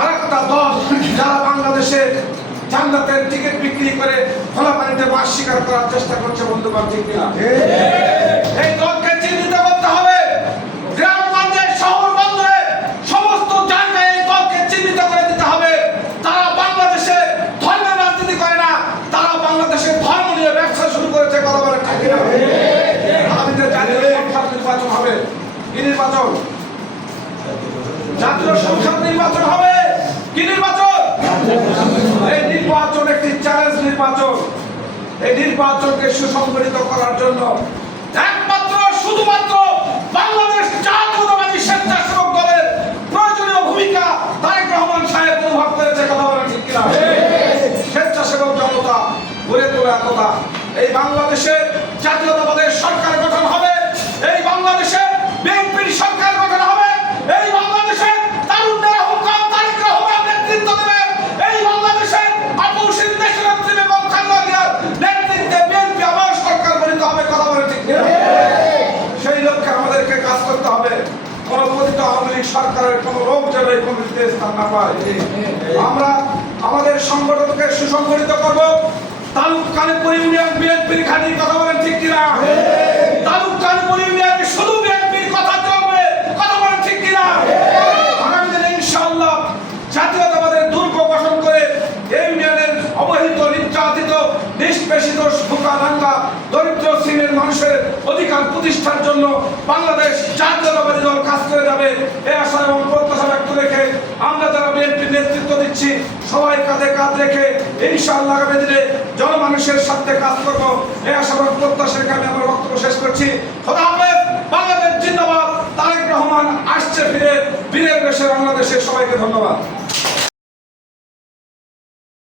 আরেকটা দল যারা বাংলাদেশে জান্নাতের টিকিট বিক্রি করে খোলা পানিতে মাছ শিকার করার চেষ্টা করছে। বন্ধুগণ, ঠিক কিনা? এই দলকে চিহ্নিত করতে হবে। গ্রামগঞ্জে, শহর বন্দরে সমস্ত জায়গায় এই দলকে চিহ্নিত করে দিতে হবে। তারা বাংলাদেশে ধর্মের রাজনীতি করে না, তারা বাংলাদেশে ধর্ম নিয়ে ব্যবসা শুরু করেছে। কথা বলে ঠিক কিনা? আমাদের জাতীয় সংসদ নির্বাচন হবে। কি নির্বাচন? জাতীয় সংসদ নির্বাচন হবে। কি নির্বাচন? এই নির্বাচন একটি চ্যালেঞ্জ নির্বাচন। এই নির্বাচনকে সুসংগঠিত করার জন্য একমাত্র শুধুমাত্র বাংলাদেশ জাতীয়তাবাদী স্বেচ্ছাসেবক দলের প্রয়োজনীয় ভূমিকা তারেক রহমান সাহেব অনুভব করেছে। কথা বলেন ঠিক কিনা? স্বেচ্ছাসেবক জনতা গড়ে তোলা কথা। এই বাংলাদেশে জাতীয়তাবাদের সরকার গঠন হবে। এই বাংলাদেশে বিএনপির সরকার গঠন হবে। এই বাংলাদেশে তারুণ্যেরা হুকুম তারেক রহমান নেতৃত্ব দেবে। এই বাংলাদেশে আপসীন দেশনেত্রী বেগম খালেদা জিয়ার নেতৃত্বে বিএনপি আবার সরকার গঠিত হবে। কথা বলে ঠিক কিনা? সেই লক্ষ্যে আমাদেরকে কাজ করতে হবে। কোন পতিত আওয়ামী লীগ সরকারের কোন লোক যেন এই কমিটিতে স্থান না পায়। আমরা আমাদের সংগঠনকে সুসংগঠিত করব। তালুক কালীপুর ইউনিয়ন বিএনপির ঘাঁটি। কথা বলেন ঠিক কিনা? তালুক কালীপুর ইউনিয়নে শুধু বিএনপির কথা চলবে। কথা বলেন ঠিক কিনা? আগামী দিনে ইনশাআল্লাহ জাতীয়তাবাদের দুর্গ গঠন করে এই ইউনিয়নের অবহেলিত, নির্যাতিত, নিষ্পেষিত, ভোকা-দাঙ্গা, দরিদ্র শ্রেণীর মানুষের অধিকার প্রতিষ্ঠার জন্য বাংলাদেশ জাতীয়তাবাদী দল কাজ করে যাবে। এই আশা এবং প্রত্যাশা ব্যক্ত রেখে আমরা যারা বিএনপির নেতৃত্ব দিচ্ছি সবাই কাঁধে কাঁধ রেখে ইনশাআল্লাহ আগামী দিনে জনমানুষের সাথে কাজ করব। এই আশা এবং প্রত্যাশা রেখে আমি আমার বক্তব্য শেষ করছি। খোদা হাফেজ। বাংলাদেশ জিন্দাবাদ। তারেক রহমান আসছে ফিরে, বীরের বেশে বাংলাদেশের। সবাইকে ধন্যবাদ।